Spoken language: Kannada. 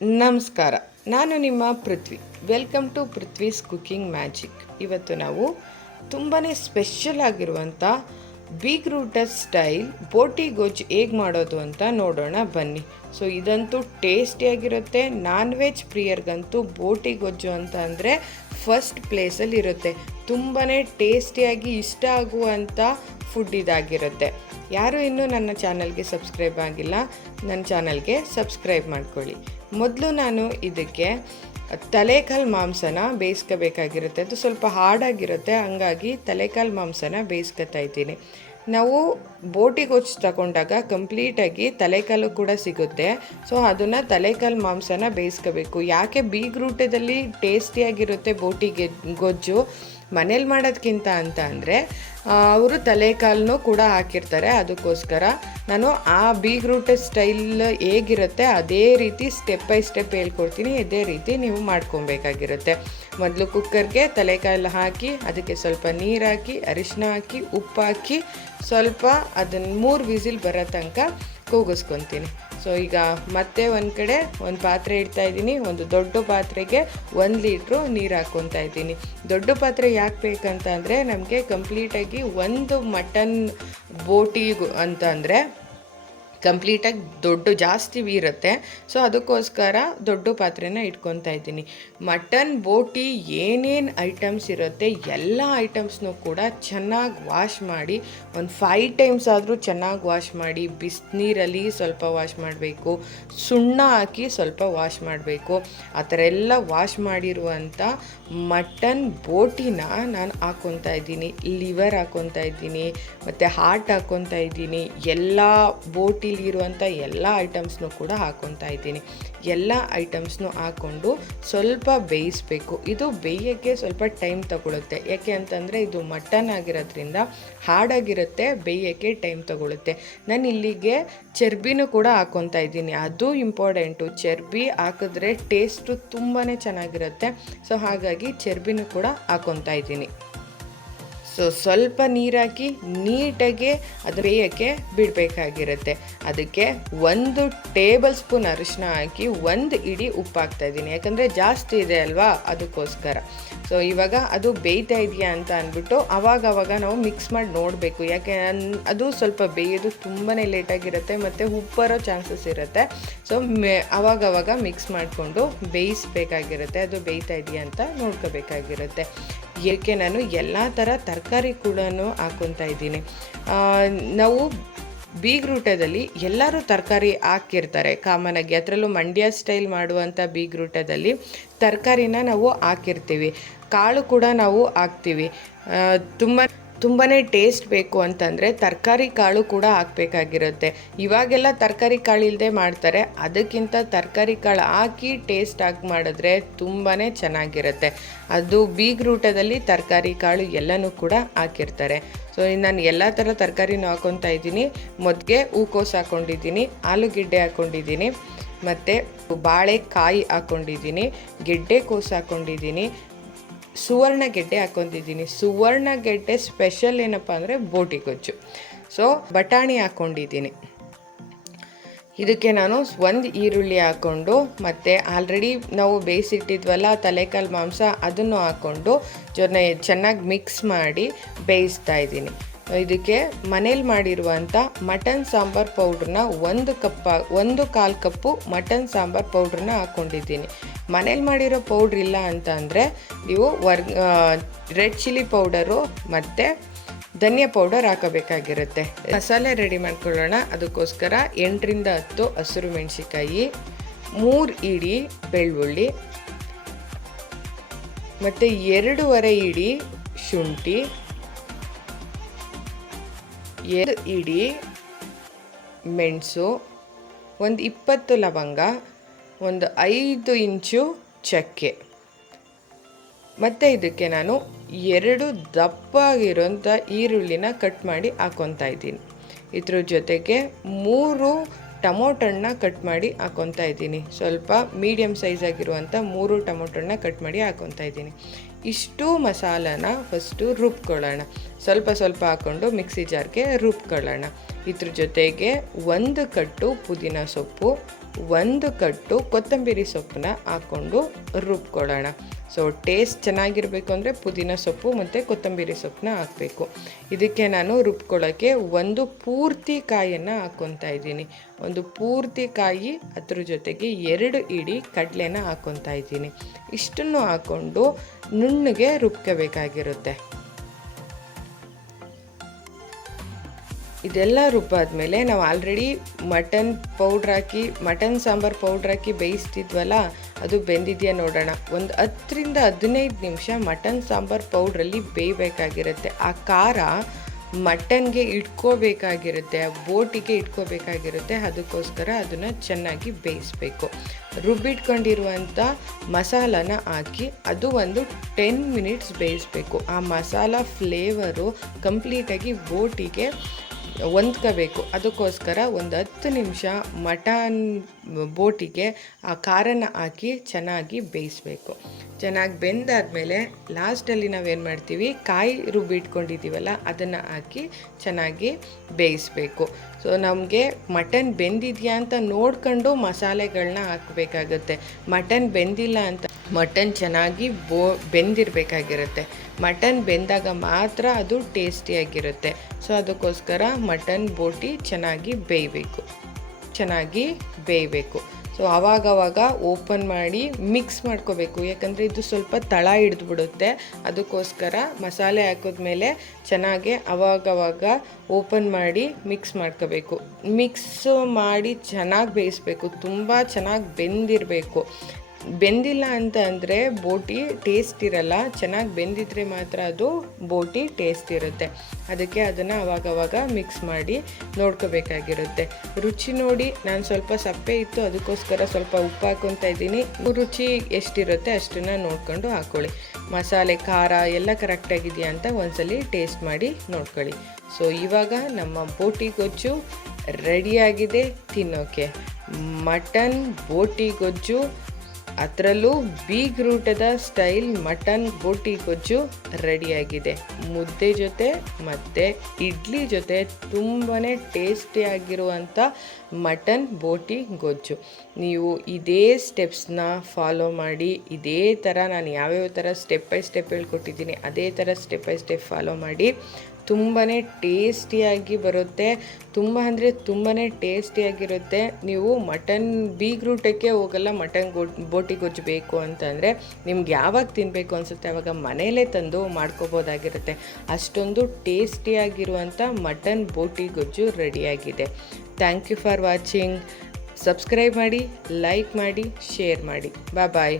ನಮಸ್ಕಾರ. ನಾನು ನಿಮ್ಮ Prithvi. Welcome to Prithvi's cooking magic ಇವತ್ತು ನಾವು ತುಂಬಾ ಸ್ಪೆಷಲ್ ಆಗಿರುವಂಥ ಬೀಗ್ರೂಟರ್ ಸ್ಟೈಲ್ ಬೋಟಿ ಗೊಜ್ಜು ಹೇಗೆ ಮಾಡೋದು ಅಂತ ನೋಡೋಣ ಬನ್ನಿ. ಸೊ ಇದಂತೂ ಟೇಸ್ಟಿಯಾಗಿರುತ್ತೆ ನಾನ್ ವೆಜ್ ಪ್ರಿಯರ್ಗಂತೂ ಬೋಟಿ ಗೊಜ್ಜು ಅಂತ ಅಂದರೆ ಫಸ್ಟ್ ಪ್ಲೇಸಲ್ಲಿ ಇರುತ್ತೆ. ತುಂಬಾ ಟೇಸ್ಟಿಯಾಗಿ ಇಷ್ಟ ಆಗುವಂಥ ಫುಡ್ ಇದಾಗಿರುತ್ತೆ. ಯಾರು ಇನ್ನೂ ನನ್ನ ಚಾನಲ್ಗೆ ಸಬ್ಸ್ಕ್ರೈಬ್ ಆಗಿಲ್ಲ, ನನ್ನ ಚಾನಲ್ಗೆ ಸಬ್ಸ್ಕ್ರೈಬ್ ಮಾಡ್ಕೊಳ್ಳಿ. ಮೊದಲು ನಾನು ಇದಕ್ಕೆ ತಲೆಕಾಲು ಮಾಂಸನ ಬೇಯಿಸ್ಕೋಬೇಕಾಗಿರುತ್ತೆ. ಅದು ಸ್ವಲ್ಪ ಹಾರ್ಡಾಗಿರುತ್ತೆ ಹಂಗಾಗಿ ತಲೆಕಾಲು ಮಾಂಸನ ಬೇಯಿಸ್ಕೊತಾ ಇದ್ದೀನಿ. ನಾವು ಬೋಟಿ ಗೊಜ್ಜು ತಗೊಂಡಾಗ ಕಂಪ್ಲೀಟಾಗಿ ತಲೆಕಾಲು ಕೂಡ ಸಿಗುತ್ತೆ. ಸೊ, ಅದನ್ನು ತಲೆಕಾಲು ಮಾಂಸನ ಬೇಯಿಸ್ಕೋಬೇಕು. ಯಾಕೆ ಬೀಗ್ರೂಟದಲ್ಲಿ ಟೇಸ್ಟಿಯಾಗಿರುತ್ತೆ ಬೋಟಿಗೆ ಗೊಜ್ಜು? ಮನೇಲಿ ಮಾಡೋದಕ್ಕಿಂತ ಅಂತ ಅಂದರೆ ಅವರು ತಲೆಕಾಲನ್ನು ಕೂಡ ಹಾಕಿರ್ತಾರೆ. ಅದಕ್ಕೋಸ್ಕರ ನಾನು ಆ ಬೀಗ್ರೂಟ್ ಸ್ಟೈಲ್ ಹೇಗಿರುತ್ತೆ, ಅದೇ ರೀತಿ ಸ್ಟೆಪ್ ಬೈ ಸ್ಟೆಪ್ ಹೇಳ್ಕೊಡ್ತೀನಿ. ಇದೇ ರೀತಿ ನೀವು ಮಾಡ್ಕೊಬೇಕಾಗಿರುತ್ತೆ. ಮೊದಲು ಕುಕ್ಕರ್ಗೆ ತಲೆಕಾಲು ಹಾಕಿ, ಅದಕ್ಕೆ ಸ್ವಲ್ಪ ನೀರು ಹಾಕಿ ಅರಿಶಿನ ಹಾಕಿ, ಉಪ್ಪು ಹಾಕಿ, ಸ್ವಲ್ಪ ಅದನ್ನು ಮೂರು ವಿಸಿಲ್ ಬರೋ ತನಕ ಕೂಗಿಸ್ಕೊತೀನಿ. ಸೊ ಈಗ ಮತ್ತೆ ಒಂದು ಕಡೆ ಒಂದು ಪಾತ್ರೆ ಇಡ್ತಾ ಇದ್ದೀನಿ. ಒಂದು ದೊಡ್ಡ ಪಾತ್ರೆಗೆ ಒಂದು ಲೀಟ್ರು ನೀರು ಹಾಕ್ಕೊತಾ ಇದ್ದೀನಿ. ದೊಡ್ಡ ಪಾತ್ರೆ ಯಾಕೆ ಬೇಕಂತ ಅಂದರೆ ನಮಗೆ ಕಂಪ್ಲೀಟಾಗಿ ಒಂದು ಮಟನ್ ಬೋಟಿ ಅಂತ ಅಂದರೆ ಕಂಪ್ಲೀಟಾಗಿ ದೊಡ್ಡ ಜಾಸ್ತಿ ಬೀರುತ್ತೆ. ಸೊ, ಅದಕ್ಕೋಸ್ಕರ ದೊಡ್ಡ ಪಾತ್ರೆನ ಇಟ್ಕೊತಾ ಇದ್ದೀನಿ. ಮಟನ್ ಬೋಟಿ ಏನೇನು ಐಟಮ್ಸ್ ಇರುತ್ತೆ, ಎಲ್ಲ ಐಟಮ್ಸ್ನೂ ಕೂಡ ಚೆನ್ನಾಗಿ ವಾಶ್ ಮಾಡಿ, ಒಂದು ಫೈವ್ ಟೈಮ್ಸ್ ಆದರೂ ಚೆನ್ನಾಗಿ ವಾಶ್ ಮಾಡಿ ಬಿಸಿನೀರಲ್ಲಿ ಸ್ವಲ್ಪ ವಾಶ್ ಮಾಡಬೇಕು, ಸುಣ್ಣ ಹಾಕಿ ಸ್ವಲ್ಪ ವಾಶ್ ಮಾಡಬೇಕು. ಆ ಥರ ಎಲ್ಲ ವಾಶ್ ಮಾಡಿರುವಂಥ ಮಟನ್ ಬೋಟಿನ ನಾನು ಹಾಕ್ಕೊತಾ ಇದ್ದೀನಿ. ಲಿವರ್ ಹಾಕ್ಕೊತಾ ಇದ್ದೀನಿ, ಮತ್ತು ಹಾರ್ಟ್ ಹಾಕ್ಕೊತಾ ಇದ್ದೀನಿ. ಎಲ್ಲ ಬೋಟಿ ಇರುವಂಥ ಎಲ್ಲ ಐಟಮ್ಸ್ನೂ ಕೂಡ ಹಾಕ್ಕೊತಾ ಇದ್ದೀನಿ. ಎಲ್ಲ ಐಟಮ್ಸ್ನೂ ಹಾಕ್ಕೊಂಡು ಸ್ವಲ್ಪ ಬೇಯಿಸಬೇಕು. ಇದು ಬೇಯೋಕ್ಕೆ ಸ್ವಲ್ಪ ಟೈಮ್ ತಗೊಳುತ್ತೆ. ಯಾಕೆ ಅಂತಂದರೆ ಇದು ಮಟನ್ ಆಗಿರೋದ್ರಿಂದ ಹಾಡಾಗಿರುತ್ತೆ, ಬೇಯೋಕ್ಕೆ ಟೈಮ್ ತಗೊಳುತ್ತೆ. ನಾನು ಇಲ್ಲಿಗೆ ಚರ್ಬಿನೂ ಕೂಡ ಹಾಕ್ಕೊತಾ ಇದ್ದೀನಿ. ಅದು ಇಂಪಾರ್ಟೆಂಟು. ಚರ್ಬಿ ಹಾಕಿದ್ರೆ ಟೇಸ್ಟು ತುಂಬಾ ಚೆನ್ನಾಗಿರುತ್ತೆ. ಸೊ ಹಾಗಾಗಿ ಚರ್ಬಿನೂ ಕೂಡ ಹಾಕ್ಕೊತಾ ಇದ್ದೀನಿ. ಸೊ ಸ್ವಲ್ಪ ನೀರಾಕಿ ನೀಟಾಗಿ ಅದು ಬೇಯೋಕ್ಕೆ ಬಿಡಬೇಕಾಗಿರುತ್ತೆ. ಅದಕ್ಕೆ ಒಂದು ಟೇಬಲ್ ಸ್ಪೂನ್ ಅರಿಶಿನ ಹಾಕಿ ಒಂದು ಇಡಿ ಉಪ್ಪು ಹಾಕ್ತಾ ಇದ್ದೀನಿ. ಯಾಕಂದರೆ ಜಾಸ್ತಿ ಇದೆ ಅಲ್ವಾ? ಅದಕ್ಕೋಸ್ಕರ. ಸೊ ಇವಾಗ ಅದು ಬೇಯ್ತಾ ಇದೆಯಾ ಅಂತ ಅಂದ್ಬಿಟ್ಟು ಅವಾಗ ಅವಾಗ ನಾವು ಮಿಕ್ಸ್ ಮಾಡಿ ನೋಡಬೇಕು. ಯಾಕೆ ಅದು ಸ್ವಲ್ಪ ಬೇಯೋದು ತುಂಬಾ ಲೇಟಾಗಿರುತ್ತೆ ಮತ್ತು ಉಪ್ಪರೋ ಚಾನ್ಸಸ್ ಇರುತ್ತೆ. ಸೊ ಮೆ ಅವಾಗ ಅವಾಗ ಮಿಕ್ಸ್ ಮಾಡಿಕೊಂಡು ಬೇಯಿಸ್ಬೇಕಾಗಿರುತ್ತೆ. ಅದು ಬೇಯ್ತಾ ಇದೆಯಾ ಅಂತ ನೋಡ್ಕೋಬೇಕಾಗಿರುತ್ತೆ. ಏಕೆ ನಾನು ಎಲ್ಲ ಥರ ತರಕಾರಿ ಕೂಡ ಹಾಕ್ಕೊತಾ ಇದ್ದೀನಿ. ನಾವು ಬೀಗ್ರೂಟದಲ್ಲಿ ಎಲ್ಲರೂ ತರಕಾರಿ ಹಾಕಿರ್ತಾರೆ. ಕಾಮನಾಗಿ ಅದರಲ್ಲೂ ಮಂಡ್ಯ ಸ್ಟೈಲ್ ಮಾಡುವಂಥ ಬೀಗ್ರೂಟದಲ್ಲಿ ತರಕಾರಿನ ನಾವು ಹಾಕಿರ್ತೀವಿ. ಕಾಳು ಕೂಡ ನಾವು ಹಾಕ್ತೀವಿ. ತುಂಬ ತುಂಬಾ ಟೇಸ್ಟ್ ಬೇಕು ಅಂತಂದರೆ ತರಕಾರಿ ಕಾಳು ಕೂಡ ಹಾಕಬೇಕಾಗಿರುತ್ತೆ. ಇವಾಗೆಲ್ಲ ತರಕಾರಿ ಕಾಳು ಇಲ್ಲದೆ ಮಾಡ್ತಾರೆ. ಅದಕ್ಕಿಂತ ತರಕಾರಿ ಕಾಳು ಹಾಕಿ ಟೇಸ್ಟ್ ಹಾಕಿ ಮಾಡಿದ್ರೆ ತುಂಬಾ ಚೆನ್ನಾಗಿರುತ್ತೆ. ಅದು ಬೀಗ್ರೂಟದಲ್ಲಿ ತರಕಾರಿ ಕಾಳು ಎಲ್ಲನೂ ಕೂಡ ಹಾಕಿರ್ತಾರೆ. ಸೊ ನಾನು ಎಲ್ಲ ಥರ ತರಕಾರಿನೂ ಹಾಕೊತಾ ಇದ್ದೀನಿ. ಮೊದಲಿಗೆ ಹೂಕೋಸು ಹಾಕ್ಕೊಂಡಿದ್ದೀನಿ ಆಲೂಗೆಡ್ಡೆ ಹಾಕ್ಕೊಂಡಿದ್ದೀನಿ ಮತ್ತು ಬಾಳೆಕಾಯಿ ಹಾಕ್ಕೊಂಡಿದ್ದೀನಿ ಗೆಡ್ಡೆ ಕೋಸು ಹಾಕ್ಕೊಂಡಿದ್ದೀನಿ ಸುವರ್ಣ ಗೆಡ್ಡೆ ಹಾಕೊಂಡಿದ್ದೀನಿ. ಸುವರ್ಣ ಗೆಡ್ಡೆ ಸ್ಪೆಷಲ್ ಏನಪ್ಪ ಅಂದರೆ ಬೋಟಿ ಗೊಜ್ಜು. ಸೊ ಬಟಾಣಿ ಹಾಕ್ಕೊಂಡಿದ್ದೀನಿ ಇದಕ್ಕೆ ನಾನು ಒಂದು ಈರುಳ್ಳಿ ಹಾಕ್ಕೊಂಡು ಮತ್ತು ಆಲ್ರೆಡಿ ನಾವು ಬೇಯಿಸಿಟ್ಟಿದ್ವಲ್ಲ ತಲೆಕಾಲು ಮಾಂಸ, ಅದನ್ನು ಹಾಕ್ಕೊಂಡು ಜೊತೆ ಚೆನ್ನಾಗಿ ಮಿಕ್ಸ್ ಮಾಡಿ ಬೇಯಿಸ್ತಾ ಇದ್ದೀನಿ. ಇದಕ್ಕೆ ಮನೇಲಿ ಮಾಡಿರುವಂಥ ಮಟನ್ ಸಾಂಬಾರ್ ಪೌಡ್ರನ್ನ ಒಂದು ಕಪ್ಪ, ಒಂದು ಕಾಲು ಕಪ್ಪು ಮಟನ್ ಸಾಂಬಾರ್ ಪೌಡ್ರನ್ನ ಹಾಕ್ಕೊಂಡಿದ್ದೀನಿ ಮನೇಲಿ ಮಾಡಿರೋ ಪೌಡ್ರ್ ಇಲ್ಲ ಅಂತ ಅಂದರೆ ನೀವು ವರ್ ರೆಡ್ ಚಿಲ್ಲಿ ಪೌಡರು ಮತ್ತು ಧನಿಯಾ ಪೌಡರ್ ಹಾಕಬೇಕಾಗಿರುತ್ತೆ. ಮಸಾಲೆ ರೆಡಿ ಮಾಡ್ಕೊಳ್ಳೋಣ. ಅದಕ್ಕೋಸ್ಕರ ಎಂಟರಿಂದ ಹತ್ತು ಹಸಿರು ಮೆಣಸಿಕಾಯಿ ಮೂರು ಇಡಿ ಬೆಳ್ಳುಳ್ಳಿ ಮತ್ತು ಎರಡೂವರೆ ಇಡಿ ಶುಂಠಿ ಎರಡು ಇಡಿ ಮೆಣಸು, ಒಂದು ಇಪ್ಪತ್ತು ಲವಂಗ, ಒಂದು ಐದು ಇಂಚು ಚಕ್ಕೆ. ಮತ್ತು ಇದಕ್ಕೆ ನಾನು ಎರಡು ದಪ್ಪಾಗಿರೋಂಥ ಈರುಳ್ಳಿನ ಕಟ್ ಮಾಡಿ ಹಾಕ್ಕೊತಾ ಇದ್ದೀನಿ. ಇದ್ರ ಜೊತೆಗೆ ಮೂರು ಟಮೋಟೊ ಹಣ್ಣ ಕಟ್ ಮಾಡಿ ಹಾಕೊತಾ ಇದ್ದೀನಿ. ಸ್ವಲ್ಪ ಮೀಡಿಯಮ್ ಸೈಜ್ ಆಗಿರುವಂಥ ಮೂರು ಟೊಮೊಟೊ ಹಣ್ಣ ಕಟ್ ಮಾಡಿ ಹಾಕೊತಾ ಇದ್ದೀನಿ. ಇಷ್ಟು ಮಸಾಲನ ಫಸ್ಟು ರುಬ್ಕೊಳ್ಳೋಣ. ಸ್ವಲ್ಪ ಸ್ವಲ್ಪ ಹಾಕ್ಕೊಂಡು ಮಿಕ್ಸಿ ಜಾರ್ಗೆ ರುಬ್ಕೊಳ್ಳೋಣ. ಇದ್ರ ಜೊತೆಗೆ ಒಂದು ಕಟ್ಟು ಪುದೀನ ಸೊಪ್ಪು, ಒಂದು ಕಟ್ಟು ಕೊತ್ತಂಬರಿ ಸೊಪ್ಪನ್ನ ಹಾಕ್ಕೊಂಡು ರುಬ್ಕೊಳ್ಳೋಣ. ಸೊ ಟೇಸ್ಟ್ ಚೆನ್ನಾಗಿರಬೇಕು ಅಂದರೆ ಪುದೀನ ಸೊಪ್ಪು ಮತ್ತು ಕೊತ್ತಂಬರಿ ಸೊಪ್ಪನ್ನ ಹಾಕಬೇಕು. ಇದಕ್ಕೆ ನಾನು ರುಬ್ಕೊಳ್ಳೋಕ್ಕೆ ಒಂದು ಪೂರ್ತಿ ಕಾಯನ್ನು ಹಾಕ್ಕೊತಾ ಇದ್ದೀನಿ. ಒಂದು ಪೂರ್ತಿ ಕಾಯಿ ಅದ್ರ ಜೊತೆಗೆ ಎರಡು ಇಡಿ ಕಡಲೆನ ಹಾಕ್ಕೊತಾ ಇದ್ದೀನಿ. ಇಷ್ಟನ್ನು ಹಾಕ್ಕೊಂಡು ನುಣ್ಣಗೆ ರುಬ್ಕೋಬೇಕಾಗಿರುತ್ತೆ. ಇದೆಲ್ಲ ರುಬ್ಬಾದ್ಮೇಲೆ ನಾವು ಆಲ್ರೆಡಿ ಮಟನ್ ಪೌಡ್ರ್ ಹಾಕಿ, ಮಟನ್ ಸಾಂಬಾರು ಪೌಡ್ರ್ ಹಾಕಿ ಬೇಯಿಸ್ತಿದ್ವಲ್ಲ ಅದು ಬೆಂದಿದೆಯಾ ನೋಡೋಣ. ಒಂದು ಹತ್ತರಿಂದ ಹದಿನೈದು ನಿಮಿಷ ಮಟನ್ ಸಾಂಬಾರು ಪೌಡ್ರಲ್ಲಿ ಬೇಯಬೇಕಾಗಿರುತ್ತೆ. ಆ ಖಾರ ಮಟನ್ಗೆ ಇಟ್ಕೋಬೇಕಾಗಿರುತ್ತೆ ಬೋಟಿಗೆ ಇಟ್ಕೋಬೇಕಾಗಿರುತ್ತೆ. ಅದಕ್ಕೋಸ್ಕರ ಅದನ್ನು ಚೆನ್ನಾಗಿ ಬೇಯಿಸ್ಬೇಕು. ರುಬ್ಬಿಟ್ಕೊಂಡಿರುವಂಥ ಮಸಾಲನ ಹಾಕಿ ಅದು ಒಂದು ಟೆನ್ ಮಿನಿಟ್ಸ್ ಬೇಯಿಸ್ಬೇಕು. ಆ ಮಸಾಲ ಫ್ಲೇವರು ಕಂಪ್ಲೀಟಾಗಿ ಬೋಟಿಗೆ ಹೊಂದ್ಕೋಬೇಕು. ಅದಕ್ಕೋಸ್ಕರ ಒಂದು ಹತ್ತು ನಿಮಿಷ ಮಟನ್ ಬೋಟಿಗೆ ಆ ಖಾರನ ಹಾಕಿ ಚೆನ್ನಾಗಿ ಬೇಯಿಸ್ಬೇಕು. ಚೆನ್ನಾಗಿ ಬೆಂದಾದಮೇಲೆ ಲಾಸ್ಟಲ್ಲಿ ನಾವೇನು ಮಾಡ್ತೀವಿ, ಕಾಯಿ ರುಬ್ಬಿಟ್ಕೊಂಡಿದ್ದೀವಲ್ಲ ಅದನ್ನು ಹಾಕಿ ಚೆನ್ನಾಗಿ ಬೇಯಿಸ್ಬೇಕು. ಸೊ ನಮಗೆ ಮಟನ್ ಬೆಂದಿದೆಯಾ ಅಂತ ನೋಡ್ಕೊಂಡು ಮಸಾಲೆಗಳನ್ನ ಹಾಕಬೇಕಾಗುತ್ತೆ. ಮಟನ್ ಬೆಂದಿಲ್ಲ ಅಂತ ಮಟನ್ ಚೆನ್ನಾಗಿ ಬೋ ಬೆಂದಿರಬೇಕಾಗಿರುತ್ತೆ. ಮಟನ್ ಬೆಂದಾಗ ಮಾತ್ರ ಅದು ಟೇಸ್ಟಿಯಾಗಿರುತ್ತೆ ಸೊ, ಅದಕ್ಕೋಸ್ಕರ ಮಟನ್ ಬೋಟಿ ಚೆನ್ನಾಗಿ ಬೇಯಬೇಕು. ಚೆನ್ನಾಗಿ ಬೇಯಬೇಕು. ಸೊ, ಆವಾಗವಾಗ ಓಪನ್ ಮಾಡಿ ಮಿಕ್ಸ್ ಮಾಡ್ಕೋಬೇಕು. ಯಾಕಂದರೆ ಇದು ಸ್ವಲ್ಪ ತಳ ಹಿಡಿದ್ಬಿಡುತ್ತೆ. ಅದಕ್ಕೋಸ್ಕರ ಮಸಾಲೆ ಹಾಕಿದ್ಮೇಲೆ ಚೆನ್ನಾಗಿ ಅವಾಗವಾಗ ಓಪನ್ ಮಾಡಿ ಮಿಕ್ಸ್ ಮಾಡ್ಕೋಬೇಕು. ಮಿಕ್ಸ್ ಮಾಡಿ ಚೆನ್ನಾಗಿ ಬೇಯಿಸ್ಬೇಕು. ತುಂಬ ಚೆನ್ನಾಗಿ ಬೆಂದಿರಬೇಕು. ಬೆಂದಿಲ್ಲ ಅಂತ ಅಂದರೆ ಬೋಟಿ ಟೇಸ್ಟ್ ಇರಲ್ಲ. ಚೆನ್ನಾಗಿ ಬೆಂದಿದ್ರೆ ಮಾತ್ರ ಅದು ಬೋಟಿ ಟೇಸ್ಟ್ ಇರುತ್ತೆ. ಅದಕ್ಕೆ ಅದನ್ನು ಅವಾಗವಾಗ ಮಿಕ್ಸ್ ಮಾಡಿ ನೋಡ್ಕೋಬೇಕಾಗಿರುತ್ತೆ. ರುಚಿ ನೋಡಿ ನಾನು ಸ್ವಲ್ಪ ಸಪ್ಪೆ ಇತ್ತು, ಅದಕ್ಕೋಸ್ಕರ ಸ್ವಲ್ಪ ಉಪ್ಪು ಹಾಕೊತಾ ಇದ್ದೀನಿ. ರುಚಿ ಎಷ್ಟಿರುತ್ತೆ ಅಷ್ಟನ್ನು ನೋಡ್ಕೊಂಡು ಹಾಕ್ಕೊಳ್ಳಿ ಮಸಾಲೆ, ಖಾರ ಎಲ್ಲ ಕರೆಕ್ಟಾಗಿದೆಯಾ ಅಂತ ಒಂದ್ಸಲಿ ಟೇಸ್ಟ್ ಮಾಡಿ ನೋಡ್ಕೊಳ್ಳಿ. ಸೊ ಇವಾಗ ನಮ್ಮ ಬೋಟಿ ಗೊಜ್ಜು ರೆಡಿಯಾಗಿದೆ ತಿನ್ನೋಕೆ. ಮಟನ್, ಬೋಟಿ ಗೊಜ್ಜು ಅದರಲ್ಲೂ ಬೀಗ್ರೂಟದ ಸ್ಟೈಲ್ ಮಟನ್ ಬೋಟಿ ಗೊಜ್ಜು ರೆಡಿಯಾಗಿದೆ. ಮುದ್ದೆ ಜೊತೆ ಮತ್ತು ಇಡ್ಲಿ ಜೊತೆ ತುಂಬಾ ಟೇಸ್ಟಿಯಾಗಿರುವಂಥ ಮಟನ್ ಬೋಟಿ ಗೊಜ್ಜು. ನೀವು ಇದೇ ಸ್ಟೆಪ್ಸ್ನ ಫಾಲೋ ಮಾಡಿ, ಇದೇ ಥರ ನಾನು ಯಾವ್ಯಾವ ಥರ ಸ್ಟೆಪ್ ಬೈ ಸ್ಟೆಪ್ ಹೇಳ್ಕೊಟ್ಟಿದ್ದೀನಿ, ಅದೇ ಥರ ಸ್ಟೆಪ್ ಬೈ ಸ್ಟೆಪ್ ಫಾಲೋ ಮಾಡಿ. ತುಂಬಾ ಟೇಸ್ಟಿಯಾಗಿ ಬರುತ್ತೆ. ತುಂಬ ಅಂದರೆ ತುಂಬಾ ಟೇಸ್ಟಿಯಾಗಿರುತ್ತೆ. ನೀವು ಮಟನ್ ಬೀಗ್ರೂಟಕ್ಕೆ ಹೋಗಲ್ಲ, ಮಟನ್ ಗೊ ಬೋಟಿ ಗೊಜ್ಜು ಬೇಕು ಅಂತಂದರೆ ನಿಮ್ಗೆ ಯಾವಾಗ ತಿನ್ನಬೇಕು ಅನಿಸುತ್ತೆ ಆವಾಗ ಮನೆಯಲ್ಲೇ ತಂದು ಮಾಡ್ಕೋಬೋದಾಗಿರುತ್ತೆ. ಅಷ್ಟೊಂದು ಟೇಸ್ಟಿಯಾಗಿರುವಂಥ ಮಟನ್ ಬೋಟಿ ಗೊಜ್ಜು ರೆಡಿಯಾಗಿದೆ. Thank you for watching subscribe ಮಾಡಿ ಲೈಕ್ ಮಾಡಿ ಶೇರ್ ಮಾಡಿ. Bye bye